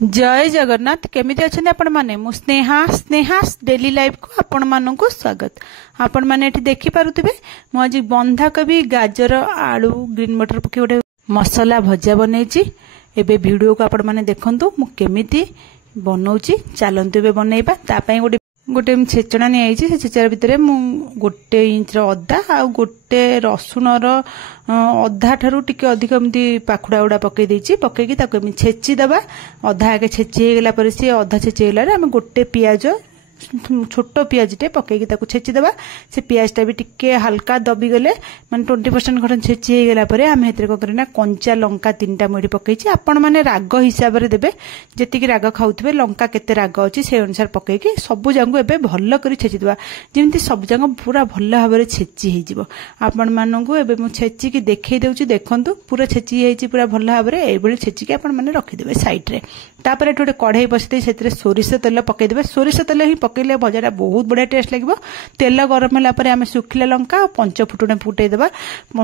जय जगन्नाथ केमिति अछन्ति आपण माने मु स्नेहा डेली लाइफ को आपण माननकु स्वागत। आपण माने एठी देखि पारुथिबे मु आज बंधाकोबी गाजर आलू ग्रीन मटर पके गोटे मसला भजा बनैछि। एबे वीडियो को आपण माने देखंतु मु केमिति बनौछि चलंतु एबे बनैबा। ता पई गोटे छेचड़ा नहीं आई से छेचड़ा भितर मु गोटे इंच अदा आ गोटे रसुण अधा ठारू टिके अधिक एमती पाखुड़ा गुड़ा पकई देछि। पकईकी ताको छेची दबा अधा आगे छेची हे गेला पर सी अधा छेची हेला आम गोटे पियाज छोट पियाजटे पकईकी ताको छेची दबा। से पियाजटा भी टिके हल्का दबी गले माने 20% खंड छेची हे गेला पर आम हेतरे ककरना कंचा लंका 3टा मुठी पकईछि। आपण माने राग हिसाब रे देबे जेतिकी राग खाउथबे लंका केते राग अछि से अनुसार पकईकी सबु जांगु एबे भल्ल करी छेची दबा जेमति सब जांग पूरा भल्ल भाबरे छेची हे जिवो। आपण मानंगु एबे मु छेची की देखै देउछि देखंतु पूरा छेची हेछि पूरा भल्ल भाबरे एबेले छेची की आपण माने रखि देबे साइड रे। तापर एठोटे कढ़ाई बसते सेतरे सोरिष तेल पकई देबे। सोरिष तेल ही पकईले भजाटा बहुत बढ़िया टेस्ट लगे। तेल गरम होला परे आमे सुखिला लंका 5 फुटुण फुटै देबा।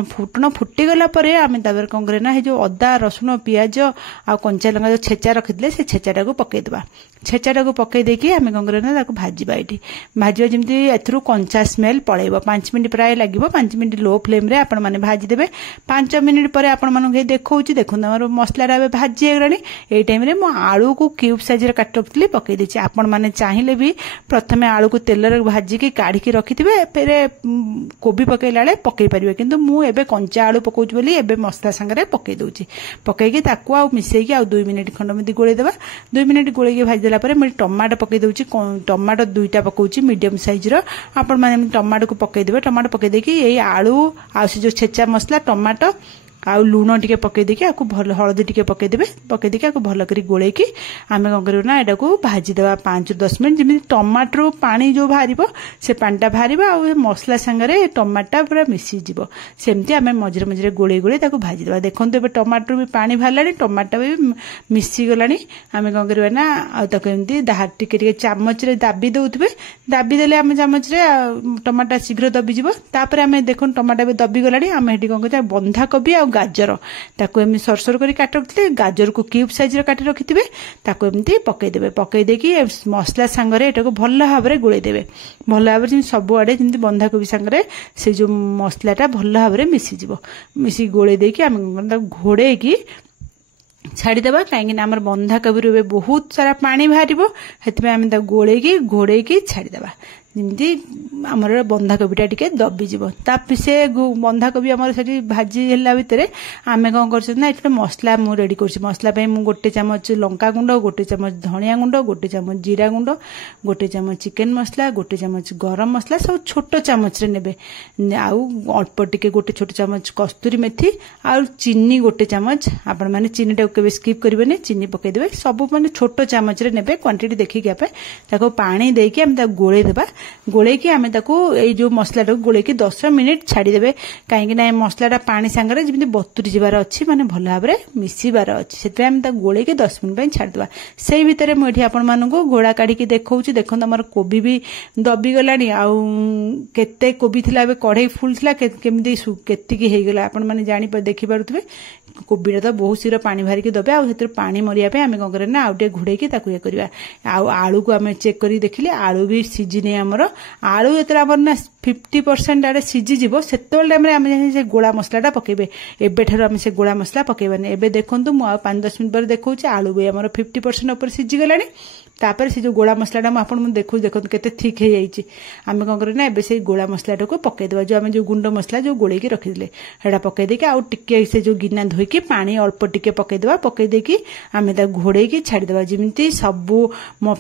फुटुण फुटी गला परे आमे तापर कोन करे ना हे जो अदा रसुण पियाज आ कंचा लंका जो छेचा रखिदले से छेचाटा को पकई देबा। छेचाटा को पकई देकी आमे कोन करे ना ताको भाजीबा। एठी भाजीबा जेमति एथरु कंचा स्मेल पळेबो। 5 मिनिट प्राय लागिबो। 5 मिनिट लो फ्लेम रे आपण माने भाजी देबे। 5 मिनिट परे आपण मानु के देखौछि देखुन हमर मसलाटा बे भाजी हेगलानी। एई टाइम रे मु आलू को क्यूब साइज रे काटतली पकई देछि। आपण माने चाहिले भी प्रथमे आलू को तेल रे भाजी के काढ़ी के रखिथिबे फिर कोबी पकईला ले पकई परिबे। किंतु मु एबे कंचा आलू पकौछि बोली एबे मसला संगे पकई दउछि। पकईकी ताकू आ मिसेकी आ 2 मिनिट खंड मति गोळे देबा। 2 मिनिट गोळे के भाजी देला परे मु टमाटो पकई दउछि। टमाटो 2टा पकौछि मीडियम साइज रो। आपण माने टमाटो को पकई देबे। टमाटो पकई देकी एई आलू आ से जो छेचा मसला टमाटो आ लूण टिके पकई देकी आकु भल हळदी टिके पकई देबे। पकई देकी आकु भल करी गोळेकी आमे कोन करियो ना एटा को भाजी देबा 5-10 मिनिट जेमि टमाटर पानी जो भारिबो से पानीटा भारिबा आ मसला संगे टमाटा पूरा मिसी जिवो। सेमति आमे मझरे मझरे गोळे गोळे ताकु भाजी देबा। देखंतु एबे टमाटर भी पानी भालानी टमाटा भी मिसी गलानी। आमे कोन करियो ना आ ताकु एमति दाहा टिके टिके चामच रे दाबी दउथबे। दाबी देले आमे चामच रे टमाटा शीघ्र दबी जिवो। तापर आमे देखन टमाटा भी दबी गलानी। आमे हेटी कोन करियो बंधा कोबी आ गाजर ताको एमि सरसर करी काट रखिते। गाजर को क्यूब साइज रे काट रखिथिबे ताको एमति पकई देबे। पकई देकी मसला संगरे एटा को भल्ल भाबरे गोळै देबे। भल्ल भाबरे जिम सब आडे जिमति बंधा कोबी संगरे से जो मसलाटा भल्ल भाबरे मिसी जिवो। मिसी गोळै देकी हम घोड़े की छाड़ी देबा। काहेकि हमर बंधा कोबी रे बहुत सारा पानी भारिबो हेतबे हम ता गोळै की घोड़े की छाड़ी देबा जिमती आमर बंधाकोबीटा टिके दबी जीवो। ता से बंधाकोबी आमर सेठी भाजी हेला भितरे आमे कोन करछ ना एटा मसला मु रेडी करछि। मसला पे मु गोटे चमच लंका गुंड गोटे चमच धनिया गुंड गोटे चमच जीरा गुंड गोटे चमच चिकन मसला गोटे चमच गरम मसला सब छोट चमच रे नेबे। आउ अल्प टिके गोटे छोट चमच कस्तूरी मेथी आ चीनी गोटे चमच। आपण माने चीनी टा केबे स्किप करबेनी चीनी पके देबे। सब माने छोट चमच रे नेबे क्वांटिटी देखि के आपे ताको पानी देके हम ता गोळे देबा। गोळेकी आमे ताको ए जो मसलाटा गोळेकी 10 मिनिट छाड़ी देबे। काहेकि ना मसलाटा पानी संगे जेमति बतुरी जिबार अछि माने भल भाबरे मिसीबार अछि सेते आमे ता गोळेकी 10 मिनिट पय छाड़ी देबा। सेई भितरे मु एठी आपण माननको घोड़ा काढी के देखौछि। देखन हमर कोबी भी दबी गलानी आ केते कोबी थिला बे कढ़ाई फुल थिला केमिति केति की हे गेला आपण माने जानि पर देखि पारुथबे। कोबीटा तो बहुत शीघ्र पानी भारी के दबे आ हेतर पानी मरिया पे आमे कोन करे ना आउटे घुड़े की ताकु ये करबा। आ आलू को आमे चेक करी देखिले आलू भी सिजी नै हमर आलू एतर हमर ना 50% आडे सिजी जीवो। सेतोल टाइम रे आमे जे गोळा मसलाटा पकेबे। एबे ठारो आमे से गोळा मसला पकेबानी। एबे देखंतु मु 5-10 मिनिट पर देखौछि आलू भी हमर 50% ऊपर सिजी गलानी। तापर से जो गोळा मसलाटा म आपन देखु देखत केते ठीक हे जाईछि। आमे कोन करे ना एबे से गोळा मसलाटा को पके देबा। जो आमे जो गुंड मसला जो गोळे की रखि दिले हेडा पके देके आ टिके से जो गिना धोई के पानी अल्प टिके पके देबा। पके देकी आमे ता घोड़े की छाड़ी देबा। जेमिति सब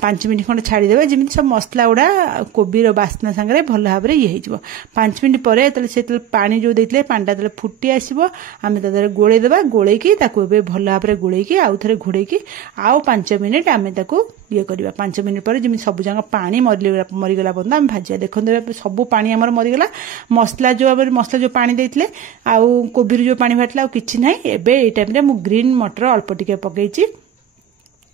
5 मिनिट खंड छाड़ी देबा जेमिति सब मसला उडा कोबी रो बास्ना संगे भल भाबरे ये हिजबो। 5 मिनिट परे तले से पानी जो देथिले पानीटा तले फुटी आसीबो आमे ता दरे गोळे देबा। गोळे की ताको एबे भल भाबरे गोळे की आउ थरे घोड़े की आउ 5 मिनिट आमे ताको ये करबा। 5 मिनिट पर जेमि सब जंग पानी मरी गला बंदा हम भाजिया। देखन सब पानी हमर मरी गला। मसला जो पानी देथिले आउ कोबी रो जो पानी भाटला आ किछि नै। एबे ए टाइम रे मु ग्रीन मटर अल्प टिके पकैछि।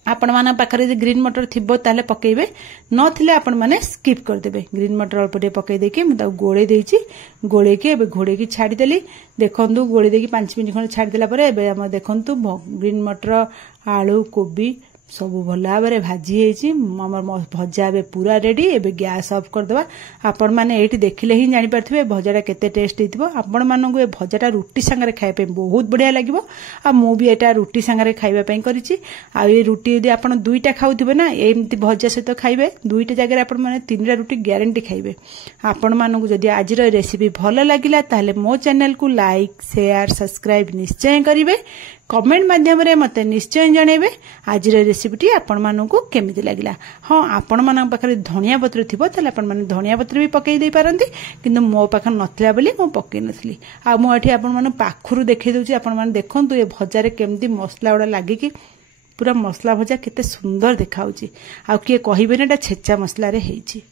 आपण माने पाखरे जे ग्रीन मटर थिबो ताले पकेबे नथिले आपण माने स्किप कर देबे। ग्रीन मटर अल्प टिके पकै देके मु ता गोळे देछि। गोळे के एबे घोड़े की छाडी देली। देखंतु गोळे देकी 5 मिनिट खन छाडी देला परे एबे हम देखंतु ग्रीन मटर आलू कोबी सब भल भाव भाजी भजा ए पूरा रेडी। एबे गैस ऑफ करदवा। आपण माने एठी देखिले ही जानि पारथिबे भजाटा केते टेस्ट हितबो। आपण माननकु ए भजाटा रुटी संगरे खाइ पे बहुत बढ़िया लागिवो। आ मु भी एटा रुटी संगरे खाइबा पई करिछि। आ ए रुटी यदि आपण दुईटा खाउथिबे ना एमति भजा सहित खाइबे दुईटा जगह आपण माने तीनटा रुटी ग्यारंटी खाइबे। आपण माननकु जदि आजिर रेसिपी भल लागिला ताले मो चैनल को लाइक शेयर सब्सक्राइब निश्चय करिवे। कमेंट माध्यम रे मते निश्चय जणेबे आजिर रेसिपीटी आपण माननकु केमिति लागिला। हां आपण मानन पाखरे धनिया पत्र थिबो ताले आपण माने धनिया पत्र भी पकई दे पारंती किंतु मो पाखर नथिला बोली मो पकई नथली। आ मो एठी आपण माने पाखरु देखै दउची। आपण माने देखंतु ए भजा रे केमिति मसला उडा लागि कि पूरा मसला भजा केते सुंदर देखाउची। आ किए कहिबे ना एटा छेचा मसला रे हेइची।